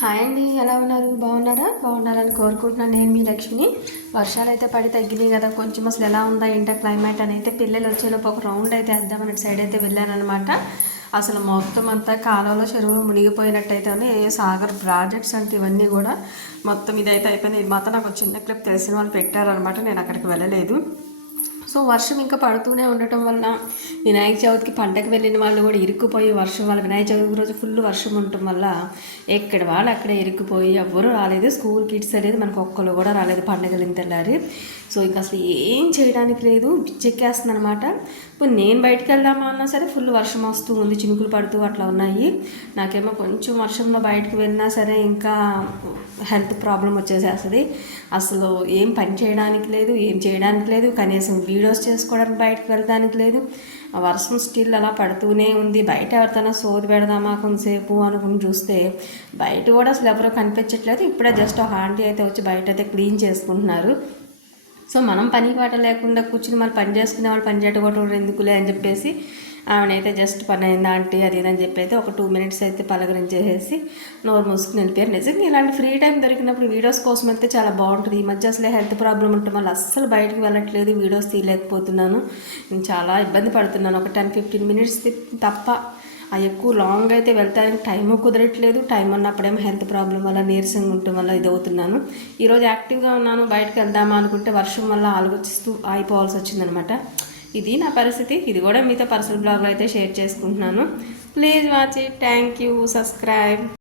Hi అండి, ఎలా ఉన్నారు? బాగున్నారా? బాగుండాలని కోరుకుంటున్నాను. నేను మీ లక్ష్మిని. వర్షాలు అయితే పడి తగ్గినాయి కదా, కొంచెం అసలు ఎలా ఉందా ఏంటో క్లైమేట్ అని అయితే పిల్లలు వచ్చేలోపు ఒక రౌండ్ అయితే వేద్దామని సైడ్ అయితే వెళ్ళారనమాట. అసలు మొత్తం అంతా కాలువలో చెరువులు మునిగిపోయినట్టయితే సాగర్ ప్రాజెక్ట్స్ అంటే ఇవన్నీ కూడా మొత్తం ఇదైతే అయిపోయింది. ఇది మాత్రం నాకు చిన్న క్లిప్ తెలిసిన వాళ్ళు పెట్టారనమాట, నేను అక్కడికి వెళ్ళలేదు. సో వర్షం ఇంకా పడుతూనే ఉండటం వల్ల వినాయక చవితికి పండగకి వెళ్ళిన వాళ్ళు కూడా ఇరుక్కుపోయి వర్షం వల్ల వినాయక చవితి రోజు ఫుల్ వర్షం ఉండటం వల్ల ఎక్కడ వాళ్ళు అక్కడే ఇరుక్కుపోయి ఎవ్వరూ రాలేదు. స్కూల్ కిడ్స్ అనేది మనకు ఒక్కరు కూడా రాలేదు పండగలు తెల్లారి. సో ఇంకా అసలు ఏం చేయడానికి లేదు, చెక్కేస్తుంది అనమాట. ఇప్పుడు నేను బయటకు వెళ్దామా అన్నా సరే ఫుల్ వర్షం వస్తూ ఉంది, చినుకులు పడుతూ అట్లా ఉన్నాయి. నాకేమో కొంచెం వర్షంలో బయటకు వెళ్ళినా సరే ఇంకా హెల్త్ ప్రాబ్లం వచ్చేసేస్తుంది. అసలు ఏం పని చేయడానికి లేదు, ఏం చేయడానికి లేదు, కనీసం వీడియోస్ చేసుకోవడానికి బయటకు వెళ్ళడానికి లేదు. వర్షం స్టిల్ అలా పడుతూనే ఉంది. బయట ఎవరితోనా సోది పెడదామా కొంతసేపు అనుకుని చూస్తే బయట కూడా అసలు ఎవరో కనిపించట్లేదు. ఇప్పుడే జస్ట్ ఒక ఆంటీ అయితే వచ్చి బయట అయితే క్లీన్ చేసుకుంటున్నారు. సో మనం పని పాట లేకుండా కూర్చుని మనం పని చేసుకునే వాళ్ళు పని చేయడం ఎందుకులే అని చెప్పేసి ఆమెనైతే జస్ట్ పని అయిందా ఆంటీ అది అని చెప్పి అయితే ఒక 2 minutes అయితే పలకరించేసి నోరు మూసుకుని వెళ్ళిపోయారు. నిజంగా ఇలాంటి ఫ్రీ టైం దొరికినప్పుడు వీడియోస్ కోసం వెళ్తే చాలా బాగుంటుంది. ఈ మధ్య అసలే హెల్త్ ప్రాబ్లం ఉండటం వల్ల అస్సలు బయటకు వెళ్ళట్లేదు, వీడియోస్ తీయలేకపోతున్నాను. నేను చాలా ఇబ్బంది పడుతున్నాను. ఒక 10-15 minutes తప్ప ఎక్కువ లాంగ్ అయితే వెళ్తానికి టైము కుదరట్లేదు. టైం ఉన్నప్పుడేమో హెల్త్ ప్రాబ్లం వల్ల నీరసంగా ఉండటం వల్ల ఇది అవుతున్నాను. ఈరోజు యాక్టివ్గా ఉన్నాను, బయటకు వెళ్దామా అనుకుంటే వర్షం వల్ల ఆలోచిస్తూ ఆగిపోవాల్సి వచ్చిందనమాట. ఇది నా పరిస్థితి. ఇది కూడా మీతో పర్సనల్ బ్లాగ్లో అయితే షేర్ చేసుకుంటున్నాను. Please watch it. Thank you. Subscribe.